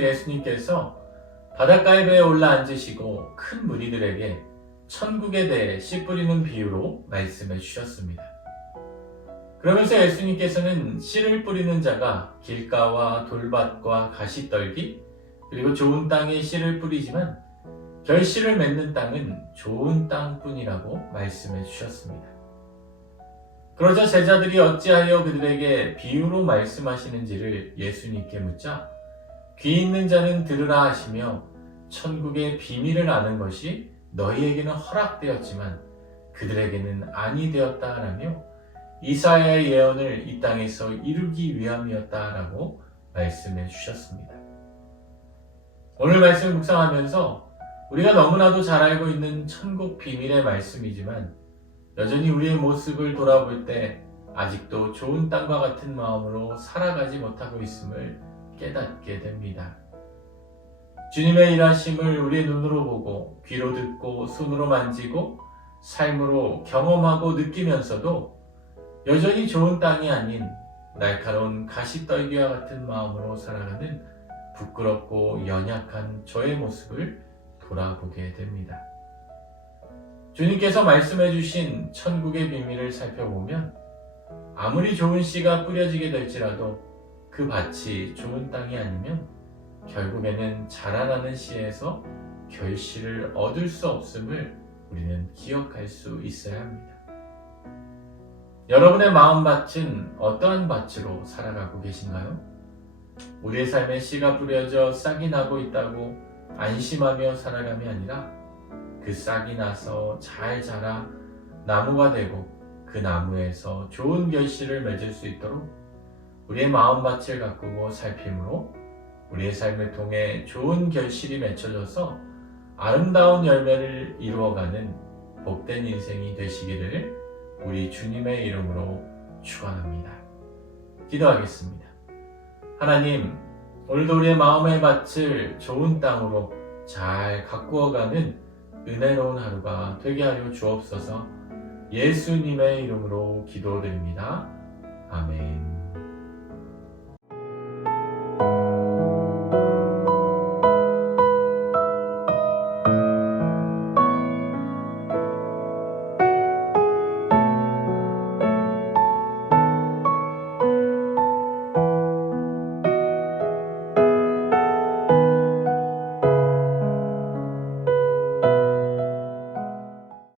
예수님께서 바닷가에 배에 올라 앉으시고 큰 무리들에게 천국에 대해 씨 뿌리는 비유로 말씀해 주셨습니다. 그러면서 예수님께서는 씨를 뿌리는 자가 길가와 돌밭과 가시떨기 그리고 좋은 땅에 씨를 뿌리지만 결실을 맺는 땅은 좋은 땅뿐이라고 말씀해 주셨습니다. 그러자 제자들이 어찌하여 그들에게 비유로 말씀하시는지를 예수님께 묻자 귀 있는 자는 들으라 하시며 천국의 비밀을 아는 것이 너희에게는 허락되었지만 그들에게는 아니 되었다 하라며 이사야의 예언을 이 땅에서 이루기 위함이었다라고 말씀해 주셨습니다. 오늘 말씀 묵상하면서 우리가 너무나도 잘 알고 있는 천국 비밀의 말씀이지만 여전히 우리의 모습을 돌아볼 때 아직도 좋은 땅과 같은 마음으로 살아가지 못하고 있음을 깨닫게 됩니다. 주님의 일하심을 우리의 눈으로 보고 귀로 듣고 손으로 만지고 삶으로 경험하고 느끼면서도 여전히 좋은 땅이 아닌 날카로운 가시떨기와 같은 마음으로 살아가는 부끄럽고 연약한 저의 모습을 돌아보게 됩니다. 주님께서 말씀해 주신 천국의 비밀을 살펴보면 아무리 좋은 씨가 뿌려지게 될지라도 그 밭이 좋은 땅이 아니면 결국에는 자라나는 씨에서 결실을 얻을 수 없음을 우리는 기억할 수 있어야 합니다. 여러분의 마음밭은 어떠한 밭으로 살아가고 계신가요? 우리의 삶에 씨가 뿌려져 싹이 나고 있다고 안심하며 살아감이 아니라 그 싹이 나서 잘 자라 나무가 되고 그 나무에서 좋은 결실을 맺을 수 있도록 우리의 마음밭을 가꾸고 살핌으로 우리의 삶을 통해 좋은 결실이 맺혀져서 아름다운 열매를 이루어가는 복된 인생이 되시기를 우리 주님의 이름으로 축원합니다. 기도하겠습니다. 하나님, 오늘도 우리의 마음의 밭을 좋은 땅으로 잘 가꾸어가는 은혜로운 하루가 되게 하려 주옵소서 예수님의 이름으로 기도드립니다. 아멘.